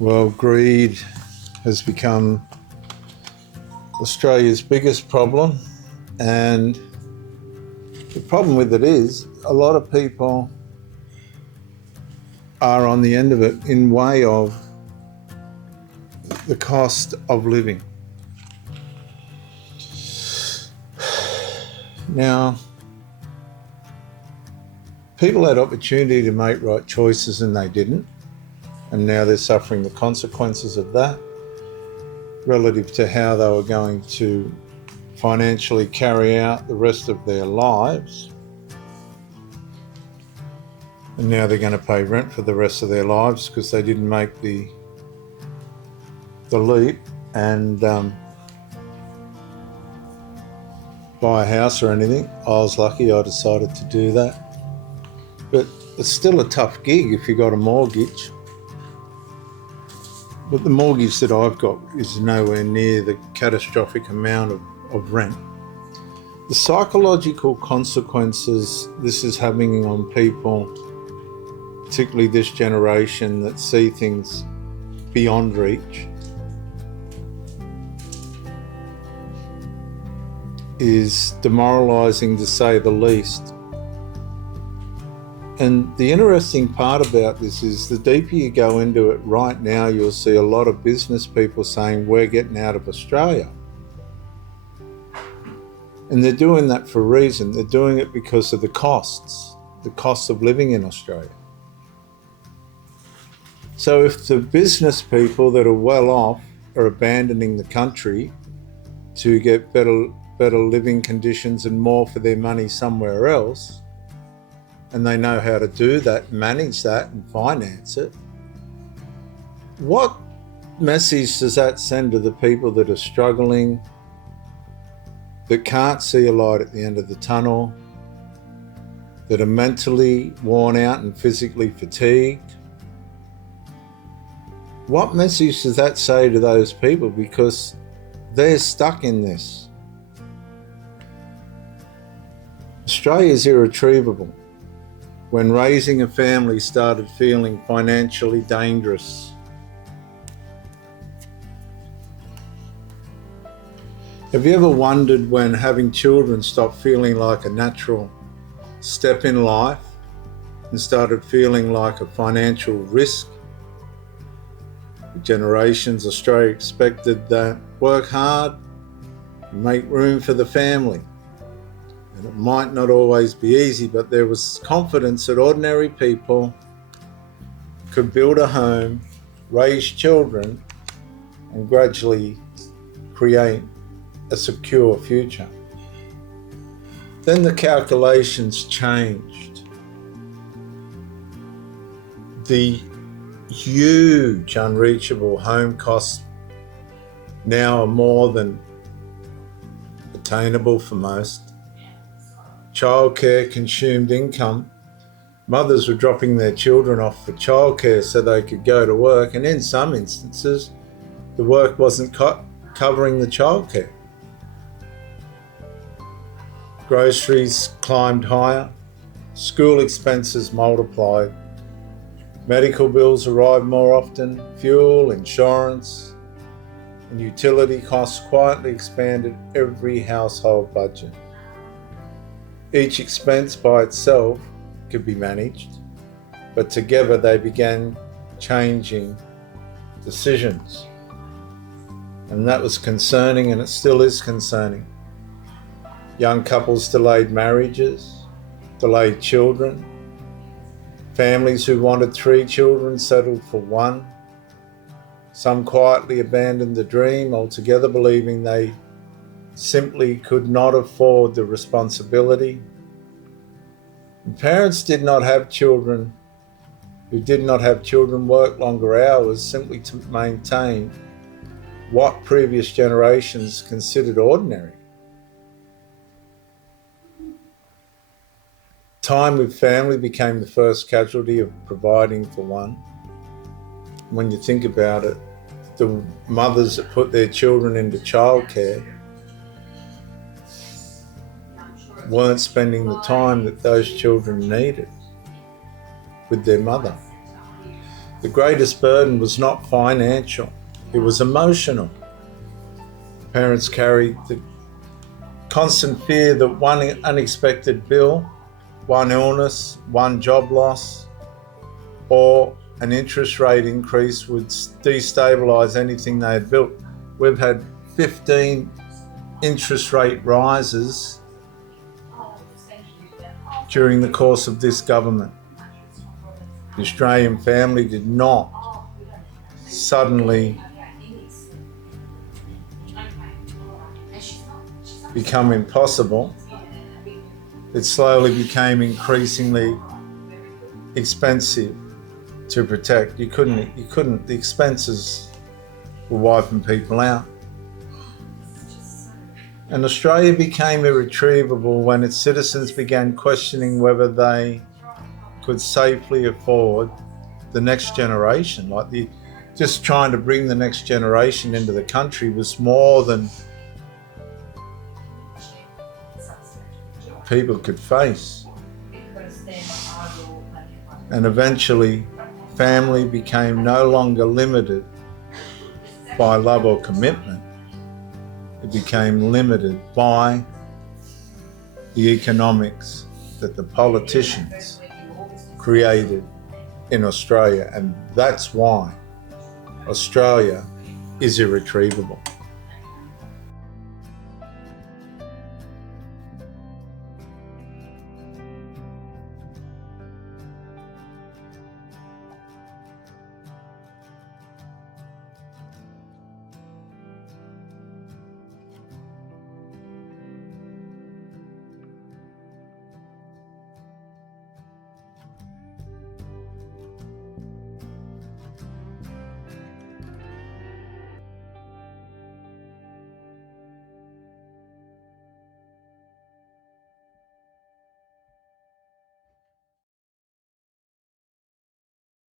Well, greed has become Australia's biggest problem, and the problem with it is a lot of people are on the end of it in way of the cost of living. Now, people had opportunity to make right choices and they didn't, and now they're suffering the consequences of that relative to how they were going to financially carry out the rest of their lives. And now they're going to pay rent for the rest of their lives because they didn't make the leap and buy a house or anything. I was lucky I decided to do that. But it's still a tough gig if you got a mortgage. But the mortgage that I've got is nowhere near the catastrophic amount of rent. The psychological consequences this is having on people, particularly this generation that see things beyond reach, is demoralising to say the least. And the interesting part about this is the deeper you go into it right now, you'll see a lot of business people saying, we're getting out of Australia. And they're doing that for a reason. They're doing it because of the costs of living in Australia. So if the business people that are well off are abandoning the country to get better living conditions and more for their money somewhere else, and they know how to do that, manage that and finance it, what message does that send to the people that are struggling, that can't see a light at the end of the tunnel, that are mentally worn out and physically fatigued? What message does that say to those people? Because they're stuck in this. Australia is irretrievable. When raising a family started feeling financially dangerous. Have you ever wondered when having children stopped feeling like a natural step in life and started feeling like a financial risk? For generations, Australia expected that work hard, make room for the family. And it might not always be easy, but there was confidence that ordinary people could build a home, raise children, and gradually create a secure future. Then the calculations changed. The huge unreachable home costs now are more than attainable for most. Childcare consumed income. Mothers were dropping their children off for childcare so they could go to work, and in some instances, the work wasn't covering the childcare. Groceries climbed higher, school expenses multiplied, medical bills arrived more often, fuel, insurance, and utility costs quietly expanded every household budget. Each expense by itself could be managed, but together they began changing decisions. And that was concerning, and it still is concerning. Young couples delayed marriages, delayed children. Families who wanted 3 children settled for 1. Some quietly abandoned the dream altogether, believing they simply could not afford the responsibility. And parents who did not have children work longer hours simply to maintain what previous generations considered ordinary. Time with family became the first casualty of providing for one. When you think about it, the mothers that put their children into childcare weren't spending the time that those children needed with their mother. The greatest burden was not financial, it was emotional. Parents carried the constant fear that one unexpected bill, one illness, one job loss, or an interest rate increase would destabilise anything they had built. We've had 15 interest rate rises during the course of this government. The Australian family did not suddenly become impossible. It slowly became increasingly expensive to protect. You couldn't, the expenses were wiping people out. And Australia became irretrievable when its citizens began questioning whether they could safely afford the next generation. Just trying to bring the next generation into the country was more than people could face. And eventually, family became no longer limited by love or commitment. It became limited by the economics that the politicians created in Australia, and that's why Australia is irretrievable.